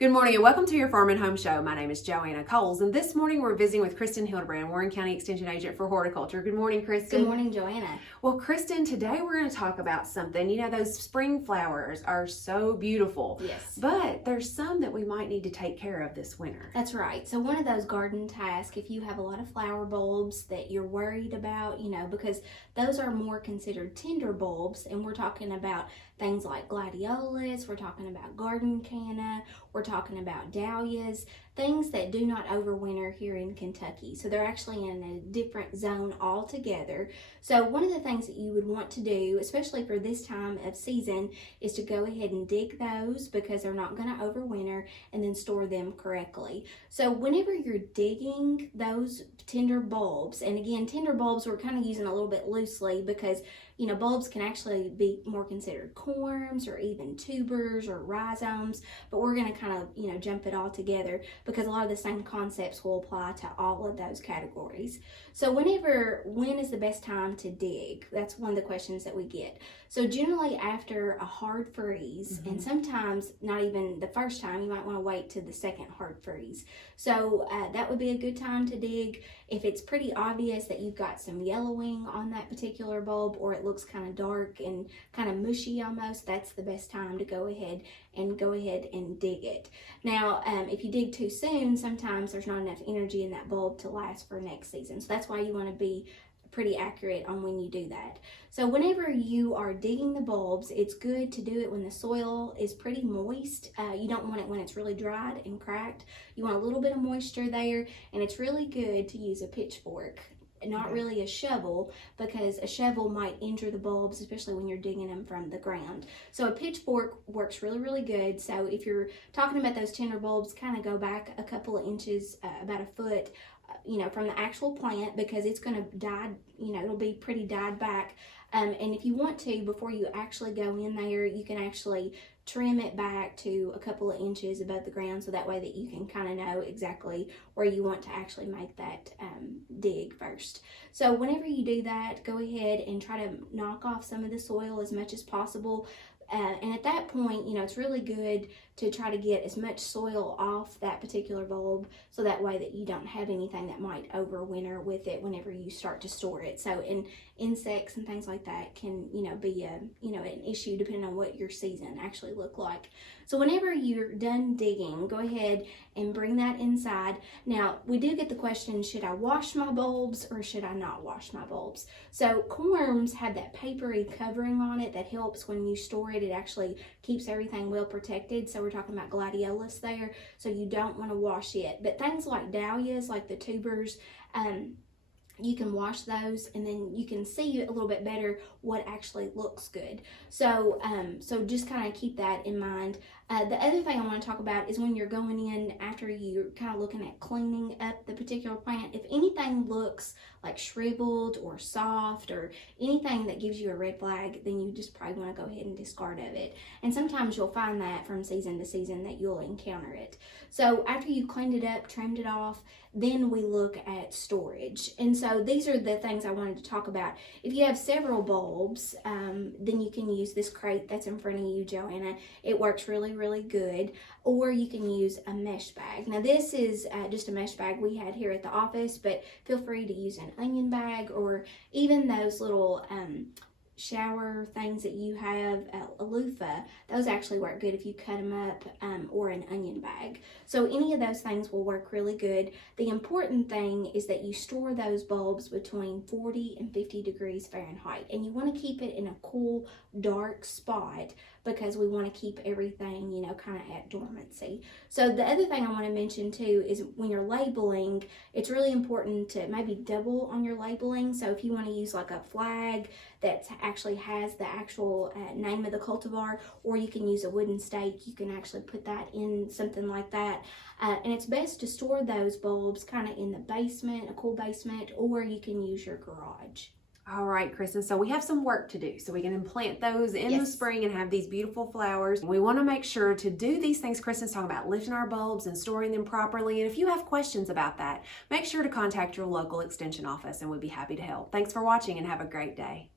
Good morning and welcome to your Farm and Home Show. My name is Joanna Coles, and this morning we're visiting with Kristin Hildabrand, Warren County Extension Agent for Horticulture. Good morning, Kristin. Good morning, Joanna. Well, Kristin, today we're going to talk about something. You know, those spring flowers are so beautiful. Yes. But there's some that we might need to take care of this winter. That's right. So one of those garden tasks, if you have a lot of flower bulbs that you're worried about, because those are more considered tender bulbs, and we're talking about things like gladiolus, we're talking about garden canna, we're talking about dahlias, things that do not overwinter here in Kentucky. So they're actually in a different zone altogether. So one of the things that you would want to do, especially for this time of season, is to go ahead and dig those because they're not going to overwinter, and then store them correctly. So whenever you're digging those tender bulbs, and again, tender bulbs we're kind of using a little bit loosely because bulbs can actually be more considered corms or even tubers or rhizomes, but we're going to kind of, jump it all together because a lot of the same concepts will apply to all of those categories. So when is the best time to dig? That's one of the questions that we get. So generally after a hard freeze, and sometimes not even the first time, you might want to wait to the second hard freeze. So that would be a good time to dig. If it's pretty obvious that you've got some yellowing on that particular bulb, or it looks kind of dark and kind of mushy almost, that's the best time to go ahead and dig it. Now, if you dig too soon, sometimes there's not enough energy in that bulb to last for next season. So that's why you want to be pretty accurate on when you do that. So whenever you are digging the bulbs, it's good to do it when the soil is pretty moist. You don't want it when it's really dried and cracked. You want a little bit of moisture there, and it's really good to use a pitchfork, not really a shovel, because a shovel might injure the bulbs, especially when you're digging them from the ground. So a pitchfork works really, really good. So if you're talking about those tender bulbs, kind of go back a couple of inches, about a foot, from the actual plant, because it's going to die, it'll be pretty died back. And if you want to, before you actually go in there, you can actually trim it back to a couple of inches above the ground, so that way that you can kind of know exactly where you want to actually make that dig first. So whenever you do that, go ahead and try to knock off some of the soil as much as possible. And at that point, it's really good to try to get as much soil off that particular bulb, so that way that you don't have anything that might overwinter with it whenever you start to store it. So insects and things like that can, be an issue depending on what your season actually look like. So whenever you're done digging, go ahead and bring that inside. Now, we do get the question, should I wash my bulbs or should I not wash my bulbs? So corms have that papery covering on it that helps when you store it. It actually keeps everything well protected. So we're talking about gladiolus there. So you don't want to wash it. But things like dahlias, like the tubers, you can wash those, and then you can see a little bit better what actually looks good. So so just kind of keep that in mind. The other thing I want to talk about is when you're going in after you're kind of looking at cleaning up the particular plant, if anything looks like shriveled or soft or anything that gives you a red flag, then you just probably want to go ahead and discard of it. And sometimes you'll find that from season to season that you'll encounter it. So after you've cleaned it up, trimmed it off, then we look at storage. And so these are the things I wanted to talk about. If you have several bulbs, then you can use this crate that's in front of you, Joanna. It works really, really good. Or you can use a mesh bag. Now this is just a mesh bag we had here at the office, but feel free to use an onion bag, or even those little shower things that you have, a loofah. Those actually work good if you cut them up, or an onion bag. So any of those things will work really good. The important thing is that you store those bulbs between 40 and 50 degrees Fahrenheit, and you want to keep it in a cool, dark spot, because we want to keep everything, kind of at dormancy. So the other thing I want to mention too is when you're labeling, it's really important to maybe double on your labeling. So if you want to use like a flag that actually has the actual name of the cultivar, or you can use a wooden stake, you can actually put that in something like that. And it's best to store those bulbs kind of in the basement, a cool basement, or you can use your garage. All right, Kristin, so we have some work to do so we can implant those in the spring and have these beautiful flowers. We want to make sure to do these things Kristin's talking about, lifting our bulbs and storing them properly. And if you have questions about that, make sure to contact your local extension office and we'd be happy to help. Thanks for watching and have a great day.